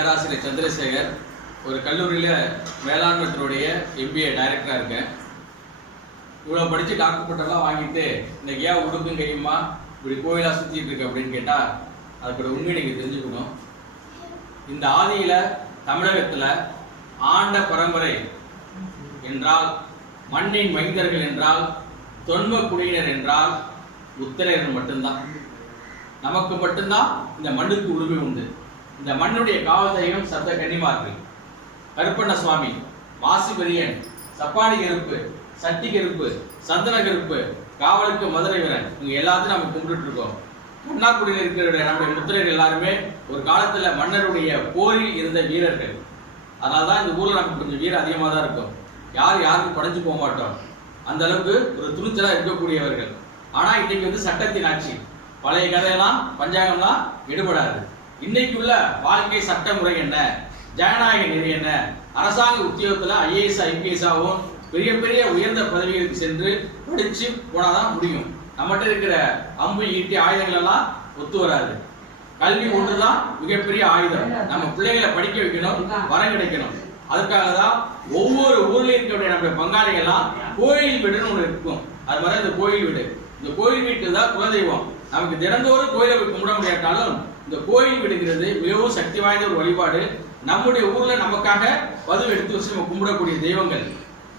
பேராசிரியர் சந்திரசேகர் ஒரு கல்லூரியில் வேளாண்மைத்துறையுடைய எம்பிஏ டைரக்டராக இருக்கேன். இவ்வளோ படித்து டாக்டர் பட்டெல்லாம் வாங்கிட்டு இன்னைக்கு ஏன் உடுக்கும் கையுமா? இப்படி கோயிலாக சுற்றிட்டு இருக்கு அப்படின்னு கேட்டால் அதுக்கூட உண்மை நீங்கள் தெரிஞ்சுக்கணும். இந்த ஆதியில் தமிழகத்தில் ஆண்ட பரம்பரை என்றால் மண்ணின் மைந்தர்கள் என்றால் தொன்ம குடியினர் என்றால் உத்தரையர்கள் மட்டும்தான். நமக்கு மட்டும்தான் இந்த மண்ணுக்கு உரிமை உண்டு. இந்த மண்ணுடைய காவல் தெய்வம் சப்த கன்னிமார்கள் கருப்பண்ண சுவாமி மாசி பெரியன் சப்பானி கருப்பு சட்டி கருப்பு சந்தன கருப்பு காவலுக்கு மதுரை வீரன். இவங்க எல்லாத்தையும் நம்ம கும்பிட்டு இருக்கோம். கண்ணாக்குடியில் இருக்கிற நம்முடைய முத்திரைகள் எல்லாருமே ஒரு காலத்தில் மன்னருடைய போரில் இருந்த வீரர்கள். அதனால தான் இந்த ஊரில் நமக்கு கொஞ்சம் வீரம் அதிகமாக தான் இருக்கும். யார் யாருக்கும் படைஞ்சு போக மாட்டோம். அந்த அளவுக்கு ஒரு துணிச்சலாக இருக்கக்கூடியவர்கள். ஆனால் இன்னைக்கு வந்து சட்டத்தின் ஆட்சி. பழைய கதையெல்லாம் பஞ்சாங்கம்லாம் எடுபடாது. இன்னைக்குள்ள வாழ்க்கை வாழ்க்கை சட்டமுறை என்ன? ஜனநாயக நெறி என்ன? அரசாங்க உத்தியோகத்துல ஐஏஎஸ் ஐபிஎஸ் ஆகவும் பெரிய பெரிய உயர்ந்த பதவிகளுக்கு சென்று படிச்சு போனாதான் முடியும். நம்மகிட்ட இருக்கிற அம்பு ஈட்டி ஆயுதங்கள் எல்லாம் ஒத்து வராது. கல்வி ஒன்றுதான் மிகப்பெரிய ஆயுதம். நம்ம பிள்ளைகளை படிக்க வைக்கணும் வரம் கிடைக்கணும். அதுக்காக தான் ஒவ்வொரு ஊர்ல இருக்கக்கூடிய நம்முடைய பங்காளிகள்லாம் கோயில் வீடுன்னு ஒன்று இருக்கும். அது மாதிரி இந்த கோயில் வீடு. இந்த கோயில் வீட்டு தான் குலதெய்வம். நமக்கு தினந்தோறும் கோயிலை போய் கும்பிட முடியாட்டாலும் இந்த கோயில் விடுகிறது மிகவும் சக்தி வாய்ந்த ஒரு வழிபாடு. நம்முடைய ஊர்ல நமக்காக பதிவு எடுத்து வச்சு நம்ம கும்பிடக்கூடிய தெய்வங்கள்.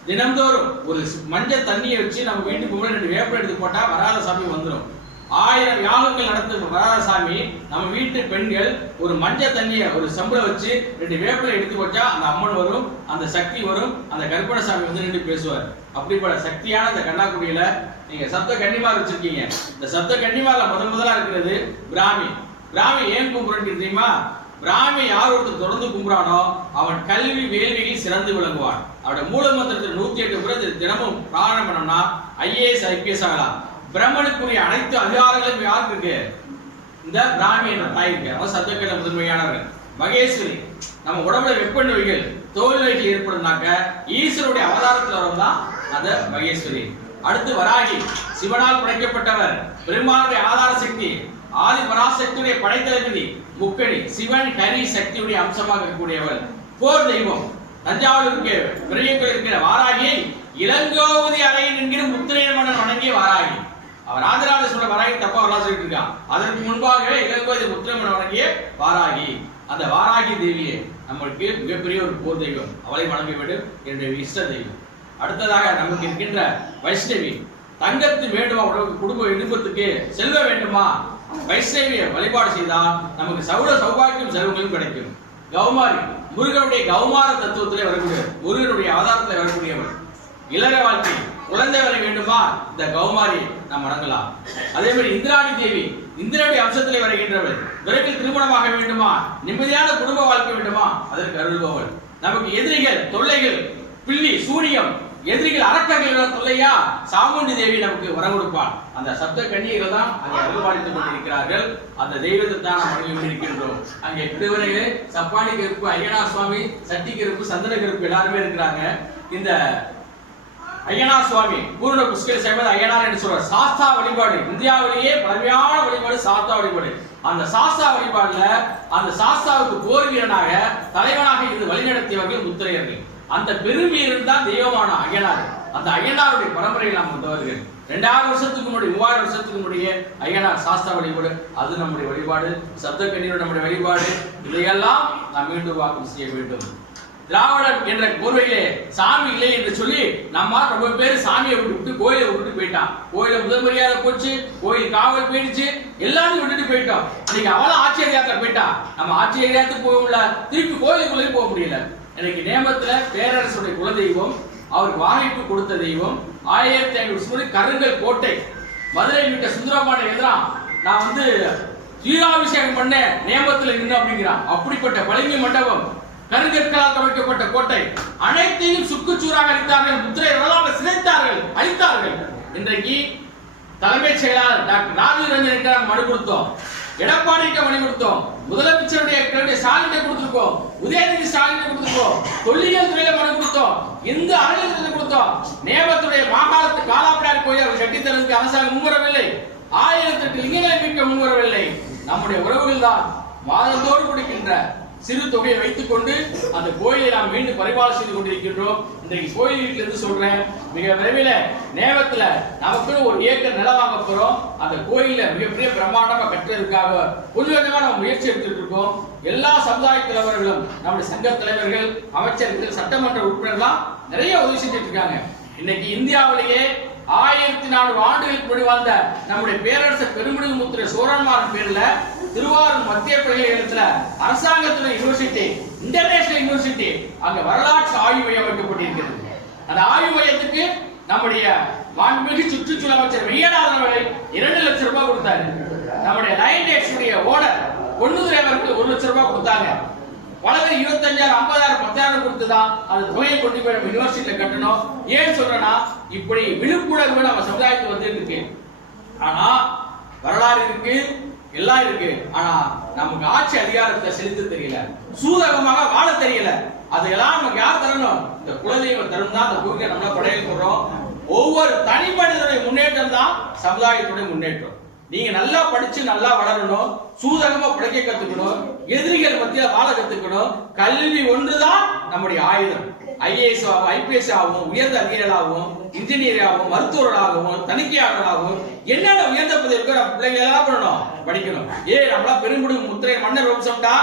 தினந்தோறும் ஒரு மஞ்சள் தண்ணியை வச்சு நம்ம வீட்டுக்கு முன்னாடி ரெண்டு வேப்பம் எடுத்து போட்டா வராத சாமி வந்துடும் ஆயிரம் யாகங்கள் நடத்தும் வராத சாமி நம்ம வீட்டு பெண்கள் ஒரு மஞ்சள் தண்ணியை ஒரு சம்பளம் வச்சு ரெண்டு வேப்பிலை எடுத்து போட்டா அந்த அம்மன் வரும் அந்த சக்தி வரும் அந்த கருப்பண சாமி வந்து நின்று பேசுவார். அப்படிப்பட்ட சக்தியான இந்த கண்ணாக்குடியில நீங்க சப்த கன்னிமார் வச்சிருக்கீங்க. இந்த சப்த கன்னிமார்ல முதல் முதலா இருக்கிறது பிராமி. பிராமி ஏன் கும்பிடுறது தெரியுமா? பிராமி யார் ஒருத்தர் தொடர்ந்து கும்புறானோ அவன் கல்வி வேள்வியில் சிறந்து விளங்குவான். அவனோட மூல மந்திரத்தில் நூத்தி எட்டு பிறகு தினமும் பிராரணம் பண்ணோம்னா ஐஏஎஸ் ஐபிஎஸ் ஆகலாம். பிரம்மனுக்குரிய அனைத்து அதிகாரங்களும் யாருக்கு இருக்கு? இந்த பிராமி என்ற தாய் இருக்கு அவன் சத்தக்கல முதன்மையானவர். மகேஸ்வரி நம்ம உடம்புல வெப்ப நோய்கள் தோல் நோய்கள் ஏற்படும்னாக்க ஈஸ்வருடைய அவதாரத்தில் வரும் தான் அந்த மகேஸ்வரி. அடுத்து வராகி சிவனால் படைக்கப்பட்டவர். பெருமாளுடைய ஆதார சக்தி. ஆதி பராசக்தியுடைய படைத்தளபதி முக்கணி சிவன் ஹரி சக்தியுடைய அம்சமாக இருக்கக்கூடியவள். போர் தெய்வம். தஞ்சாவூர் இருக்க பெரியக்குள் இருக்கிற வாராகியை இளங்கோவதி அறையின் என்கிற முத்திரையமன்னர் வணங்கிய வாராகி. அவர் ராஜராஜ சொல்ல வாராகி தப்பா வரலாம் சொல்லிட்டு இருக்கான் அதற்கு முன்பாகவே இளங்கோவதி முத்திரையன் வணங்கிய வாராகி. அந்த வாராகி தேவியே நம்மளுக்கு மிகப்பெரிய ஒரு போர் தெய்வம். அவளை வணங்க வேண்டும். என்னுடைய இஷ்ட தெய்வம். அடுத்ததாக நமக்கு இருக்கின்ற வைஷ்ணவி. தங்கத்து வேண்டுமா உடம்பு குடும்ப இடும்பத்துக்கு செல்வ வேண்டுமா? வைஷ்ணவியை வழிபாடு செய்தால் நமக்கு சௌர சௌபாகியம் செல்வங்களும் கிடைக்கும். கௌமாரி முருகனுடைய கௌமார தத்துவத்திலே வரக்கூடிய முருகனுடைய அவதாரத்தில் வரக்கூடியவர் இளர வாழ்க்கை குழந்தை வர வேண்டுமா? இந்த கௌமாரி நாம் வணங்கலாம். அதே மாதிரி இந்திராணி தேவி இந்திரனுடைய அம்சத்திலே வருகின்றவள் விரைவில் திருமணமாக வேண்டுமா? நிம்மதியான குடும்ப வாழ்க்கை வேண்டுமா? அதற்கு அருள்பவள். நமக்கு எதிரிகள் தொல்லைகள் பில்லி சூனியம் எதிரிகள் அரக்கர்கள் தொல்லையா? சாமுண்டி தேவி நமக்கு வரம் கொடுப்பாள். அந்த சப்த கன்னியர்கள் தான் அங்கே அருள்பாலித்துக் கொண்டிருக்கிறார்கள். அந்த தெய்வத்தை தான் நாம் வணங்கி கொண்டிருக்கின்றோம். அங்கே திருவரையிலே சப்பானி கருப்பு ஐயனார் சுவாமி சட்டி கருப்பு சந்தன கருப்பு எல்லாருமே இருக்கிறாங்க. இந்த ஐயனார் சுவாமி பூர்ண புஷ்கர சேவல் ஐயனார் என்று சொல்றார் சாஸ்தா வழிபாடு. இந்தியாவிலேயே பழமையான வழிபாடு சாஸ்தா வழிபாடு. அந்த சாஸ்தா வழிபாடுல அந்த சாஸ்தாவுக்கு போர் வீரனாக தலைவனாக இருந்து வழிநடத்தியவர்கள் முத்திரையர்கள். அந்த பெருவீரன் தான் தெய்வமான அயனார். அந்த ஐயனாருடைய பரம்பரையில் நாம் வந்தவர்கள் ரெண்டாயிரம் வருஷத்துக்கு முன்னாடி மூவாயிரம் வருஷத்துக்கு முன்னாடியே ஐயனார் சாஸ்தா வழிபாடு அது நம்முடைய வழிபாடு சப்த கண்ணீர் நம்முடைய வழிபாடு இதையெல்லாம் நாம் மீண்டும் வாக்கம் செய்ய வேண்டும். திராவிடர் என்ற கோர்வையிலே சாமி இல்லை என்று சொல்லி நம்ம ரொம்ப பேர் சாமியை விட்டு விட்டு கோயிலை விட்டுட்டு போயிட்டான். கோயில முதல் மரியாதை போச்சு கோயில் காவல் போயிடுச்சு எல்லாரும் விட்டுட்டு போயிட்டோம். இன்னைக்கு அவளும் ஆட்சி அதிகாரத்தில் போயிட்டா. நம்ம ஆட்சி அதிகாரத்துக்கு போக முடியல திருப்பி கோயிலுக்குள்ளேயும் போக முடியல. இன்னைக்கு நேமத்துல பேரரசுடைய குலதெய்வம் அவர் வாய்ப்பு கொடுத்த தெய்வம் ஆயிரத்தி ஐநூறு சுமதி கருங்கல் கோட்டை மதுரை மிக்க சுந்தரபாண்ட எதிரான் நான் வந்து ஜீராபிஷேகம் பண்ண நேமத்துல நின்று அப்படிங்கிறான். அப்படிப்பட்ட பழனி மண்டபம் கருங்கற்களால் கவிழ்க்கப்பட்ட கோட்டை அனைத்தையும் சுக்குச்சூறாக அளித்தார்கள் முத்திரை வரலாறு சிதைத்தார்கள் அழித்தார்கள். இன்றைக்கு தலைமைச் செயலாளர் டாக்டர் ராஜீவ் ரஞ்சன் நாங்கள் மனு கொடுத்தோம். எடப்பாடிக்கு பணி கொடுத்தோம். முதலமைச்சருடைய கிரேடு ஸ்டாலினை கொடுத்திருக்கோம். உதயநிதி ஸ்டாலினை கொடுத்திருக்கோம். தொல்லியல் துறையில மனு கொடுத்தோம். இந்து அறநிலையத்தில் கொடுத்தோம். நேமத்துடைய மாகாணத்து காலாப்பிடார் கோயில் அவர் கட்டித்தரதுக்கு அரசாங்கம் முன்வரவில்லை. ஆயிரத்தி எட்டு லிங்கங்களை மீட்க முன்வரவில்லை. நம்முடைய உறவுகள் தான் மாதந்தோடு கொடுக்கின்ற சிறு தொகையை வைத்துக்கொண்டு அந்த கோயிலை நாம் மீண்டும் பரிபாலம் செய்து கொண்டிருக்கின்றோம். இன்றைக்கு கோயில் வீட்டில இருந்து சொல்றேன் மிக விரைவில் நேமத்துல நமக்குன்னு ஒரு ஏக்கர் நிலம் வாங்க போறோம். அந்த கோயில மிகப்பெரிய பிரம்மாண்டமா கட்டுறதுக்காக கொஞ்சம் நம்ம முயற்சி எடுத்துட்டு இருக்கோம். எல்லா சமுதாய தலைவர்களும் நம்முடைய சங்க தலைவர்கள் அமைச்சர்கள் சட்டமன்ற உறுப்பினர்லாம் நிறைய உதவி செஞ்சுட்டு இருக்காங்க. இன்னைக்கு இந்தியாவிலேயே ஆயிரத்தி ஆண்டுகளுக்கு முன்னாடி வாழ்ந்த நம்முடைய பேரரசர் பெருமிடுகு முத்திரை சோழன்மாரன் பேர்ல திருவாரூர் மத்திய பல்கலைக்கழகத்துல அரசாங்கத்துறை யூனிவர்சிட்டி இன்டர்நேஷனல் யூனிவர்சிட்டி அங்க வரலாற்று ஆய்வு மையம் அமைக்கப்பட்டிருக்கிறது. அந்த ஆய்வு மையத்துக்கு நம்முடைய மாண்புமிகு சுற்றுச்சூழல் அமைச்சர் வெய்யநாதன் அவர்கள் இரண்டு லட்சம் ரூபாய் கொடுத்தாரு. நம்முடைய நைன் டேக்ஸ் ஓனர் பொன்னுதுரை அவருக்கு ஒரு லட்சம் ரூபாய் கொடுத்தாங்க. வளர்ந்து இருபத்தஞ்சாயிரம் ஐம்பதாயிரம் பத்தாயிரம் கொடுத்து தான் அந்த தொகையை கொண்டு போய் நம்ம யூனிவர்சிட்டியில கட்டணும். ஏன் சொல்றேன்னா இப்படி விழிப்புணர்வு நம்ம சமுதாயத்துக்கு வந்து இருக்கு. ஆனா வரலாறு இருக்கு எல்லாம் இருக்கு. ஆனா நமக்கு ஆட்சி அதிகாரத்தை செலுத்த தெரியல. சூதகமாக வாழ தெரியல. அதையெல்லாம் நமக்கு யார் தரணும்? இந்த குலதெய்வம் தரும் தான் அந்த குறுக்க நம்ம படையல் சொல்றோம் ஒவ்வொரு தனி மனிதனுடைய முன்னேற்றம் தான் சமுதாயத்துடைய முன்னேற்றம். நீங்க நல்லா படிச்சு நல்லா வளரணும் சூதகமா பிழைக்க கத்துக்கணும் எதிரிகள் மத்திய வாழ கத்துக்கணும். கல்வி ஒன்றுதான் நம்முடைய ஆயுதம். ஐஏஎஸ் ஆகும் ஐபிஎஸ் ஆகும் உயர்ந்த அதிகாரிகளாகவும் இன்ஜினியர் ஆகும் மருத்துவர்களாகவும் தணிக்கையாளர்களாகவும் என்னென்ன உயர்ந்த பதவி இருக்கோ நம்ம பிள்ளைங்க எல்லாம் பண்ணணும் படிக்கணும். ஏ நம்மளா பெருங்குடி முத்திரை மன்னர் வம்சம்டா.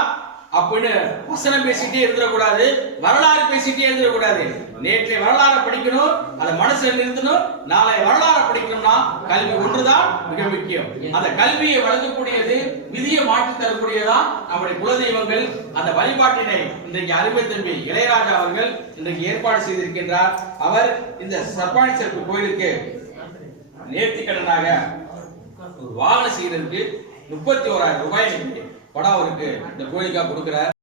அப்படின்னு வசனம் பேசிட்டே இருந்துடக்கூடாது வரலாறு பேசிட்டே இருந்துடக்கூடாது. நேற்றைய வரலாறு படிக்கணும் அதை மனசுல நிறுத்தணும் நாளை வரலாறு படிக்கணும்னா கல்வி ஒன்றுதான் மிக முக்கியம். அந்த கல்வியை வழங்கக்கூடியது விதியை மாற்றி தரக்கூடியதான் நம்முடைய குலதெய்வங்கள் அந்த வழிபாட்டினை இன்றைக்கு அருமை தம்பி இளையராஜா அவர்கள் இன்றைக்கு ஏற்பாடு செய்திருக்கின்றார். அவர் இந்த சர்பாணி கோயிலுக்கு நேர்த்திக்கடனாக ஒரு வாகனம் செய்கிறதுக்கு முப்பத்தி ஓராயிரம் ரூபாய் படம் அவருக்கு இந்த கோயிலுக்காக கொடுக்குறார்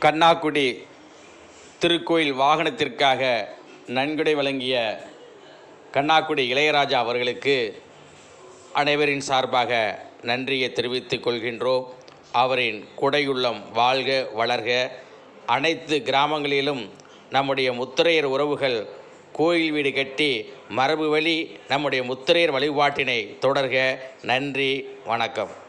கண்ணாக்குடி திருக்கோயில் வாகனத்திற்காக நன்கொடை வழங்கிய கண்ணாக்குடி இளையராஜா அவர்களுக்கு அனைவரின் சார்பாக நன்றியை தெரிவித்துக் கொள்கின்றோம். அவரின் குடையுள்ளம் வாழ்க வளர்க. அனைத்து கிராமங்களிலும் நம்முடைய முத்திரையர் உறவுகள் கோயில் வீடு கட்டி மரபு வழி நம்முடைய முத்திரையர் வழிபாட்டினை தொடர்க. நன்றி வணக்கம்.